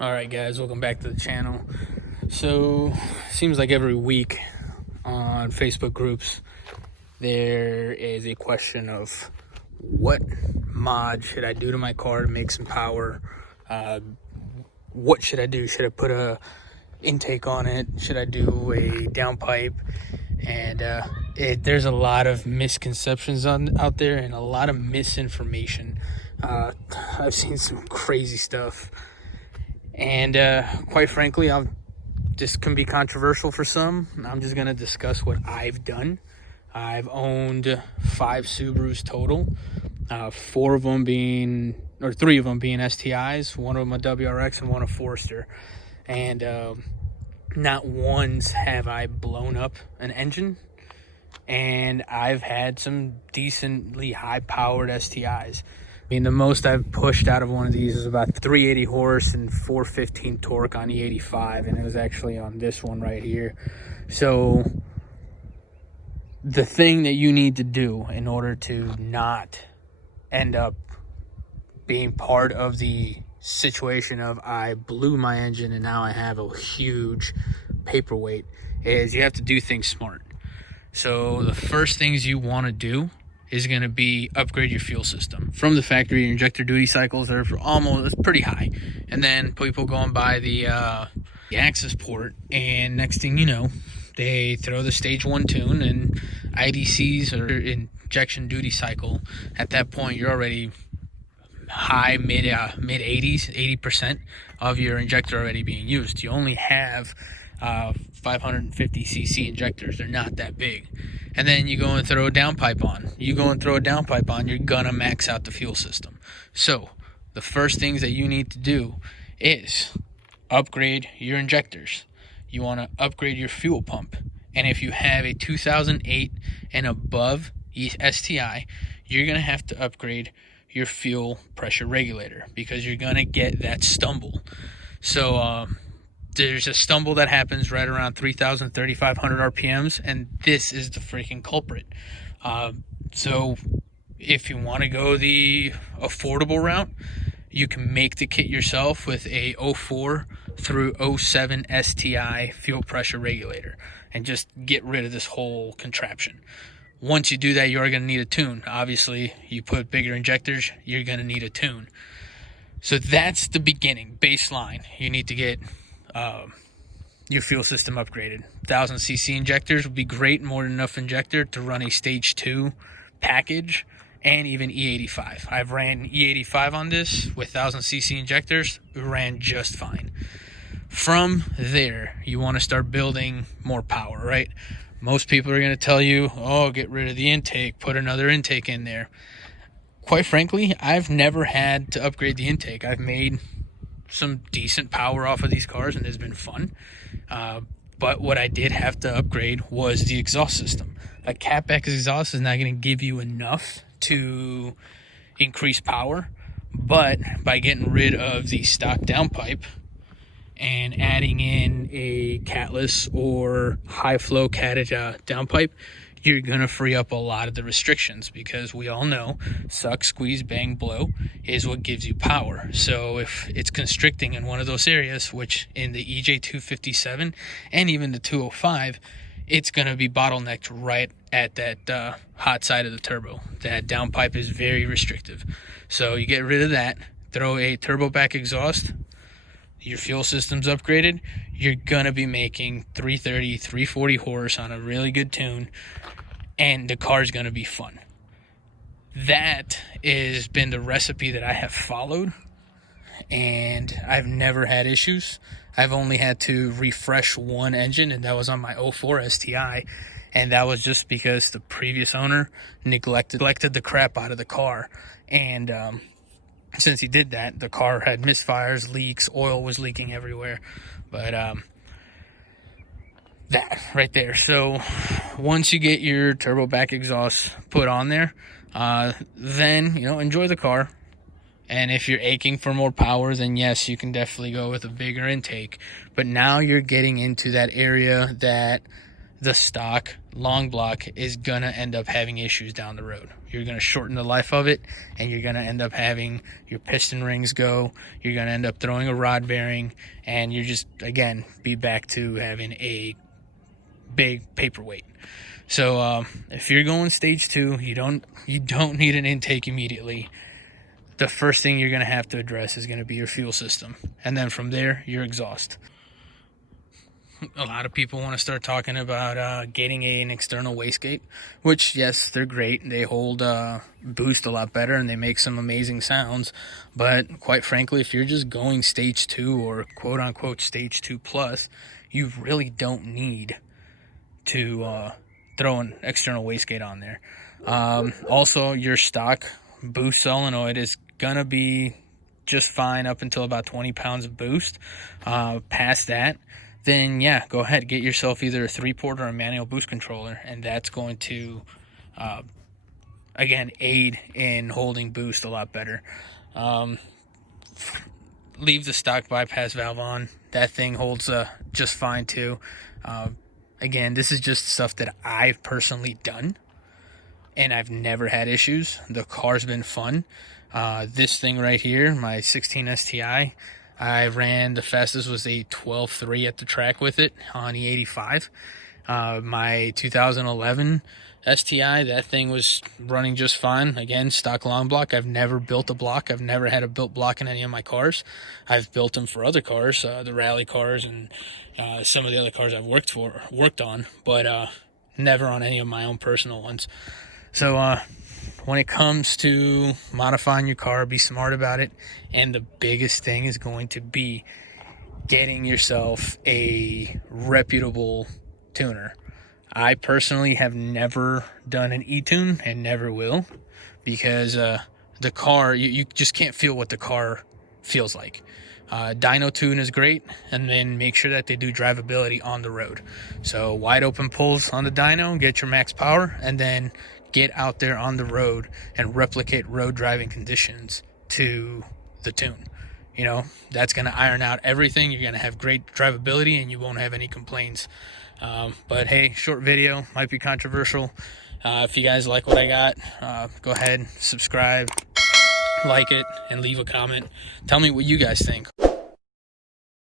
All right, guys, welcome back to the channel. So, seems like every week on Facebook groups, there is a question of what mod should I do to my car to make some power? What should I do? Should I put a intake on it? Should I do a downpipe? And there's a lot of misconceptions out there and a lot of misinformation. I've seen some crazy stuff. And quite frankly, this can be controversial for some. I'm just going to discuss what I've done. I've owned 5 Subarus total, 3 of them being STIs, one of them a WRX and one a Forester. And not once have I blown up an engine. And I've had some decently high-powered STIs. I mean, the most I've pushed out of one of these is about 380 horse and 415 torque on E85, and it was actually on this one right here. So the thing that you need to do in order to not end up being part of the situation of I blew my engine and now I have a huge paperweight is you have to do things smart. So the first things you want to do is going to be upgrade your fuel system. From the factory, your injector duty cycles are it's pretty high. And then people go and buy the access port, and next thing you know, they throw the stage 1 tune and IDCs or injection duty cycle. At that point, you're already high, mid 80s, 80% of your injector already being used. You only have 550 cc injectors. They're not that big. And then you go and throw a downpipe on. You're gonna max out the fuel system. So the first things that you need to do is upgrade your injectors. You want to upgrade your fuel pump. And if you have a 2008 and above STI, you're gonna have to upgrade your fuel pressure regulator because you're gonna get that stumble. So there's a stumble that happens right around 3,000, 3,500 RPMs, and this is the freaking culprit. So if you want to go the affordable route, you can make the kit yourself with a 04 through 07 STI fuel pressure regulator and just get rid of this whole contraption. Once you do that, you are going to need a tune. Obviously, you put bigger injectors, you're going to need a tune. So that's the beginning, baseline. You need to get your fuel system upgraded. 1,000 cc injectors would be great, more than enough injector to run a stage 2 package and even E85. I've ran E85 on this with 1,000 cc injectors. It ran just fine. From there, you want to start building more power, right? Most people are going to tell you, oh, get rid of the intake, put another intake in there. Quite frankly, I've never had to upgrade the intake. I've made some decent power off of these cars and it's been fun. But what I did have to upgrade was the exhaust system. A catback exhaust is not going to give you enough to increase power, but by getting rid of the stock downpipe and adding in a catless or high flow catted downpipe, you're going to free up a lot of the restrictions because we all know suck, squeeze, bang, blow is what gives you power. So if it's constricting in one of those areas, which in the EJ257 and even the 205, it's going to be bottlenecked right at that hot side of the turbo. That downpipe is very restrictive. So you get rid of that, throw a turbo back exhaust, your fuel system's upgraded, you're going to be making 330, 340 horse on a really good tune, and the car's going to be fun. That has been the recipe that I have followed, and I've never had issues. I've only had to refresh one engine, and that was on my 04 STI, and that was just because the previous owner neglected the crap out of the car, and since he did that, the car had misfires, leaks, oil was leaking everywhere. But that right there. So once you get your turbo back exhaust put on there, then enjoy the car. And if you're aching for more power, then yes, you can definitely go with a bigger intake. But now you're getting into that area that the stock long block is gonna end up having issues down the road. You're going to shorten the life of it, and you're going to end up having your piston rings go. You're going to end up throwing a rod bearing, and you're just, again, be back to having a big paperweight. So if you're going stage 2, you don't need an intake immediately. The first thing you're going to have to address is going to be your fuel system, and then from there, your exhaust. A lot of people want to start talking about getting an external wastegate, which, yes, they're great. They hold boost a lot better, and they make some amazing sounds. But quite frankly, if you're just going stage 2 or quote-unquote stage 2 plus, you really don't need to throw an external wastegate on there. Also, your stock boost solenoid is going to be just fine up until about 20 pounds of boost. Past that, then yeah, go ahead, get yourself either a 3-port or a manual boost controller, and that's going to again aid in holding boost a lot better. Leave the stock bypass valve on. That thing holds just fine too. Again, this is just stuff that I've personally done, and I've never had issues. The car's been fun. This thing right here, my 16 STI, I ran the fastest was a 12.3 at the track with it on E85. My 2011 STI, that thing was running just fine. Again, stock long block. I've never built a block. I've never had a built block in any of my cars. I've built them for other cars, the rally cars and some of the other cars I've worked on, but never on any of my own personal ones. So when it comes to modifying your car, be smart about it. And the biggest thing is going to be getting yourself a reputable tuner. I personally have never done an e-tune and never will, because the car, you just can't feel what the car feels like. Dyno tune is great, and then make sure that they do drivability on the road. So wide open pulls on the dyno, get your max power, and then get out there on the road and replicate road driving conditions to the tune. You know, that's going to iron out everything. You're going to have great drivability, and you won't have any complaints. But hey, short video, might be controversial. If you guys like what I got, go ahead, subscribe, like it, and leave a comment. Tell me what you guys think.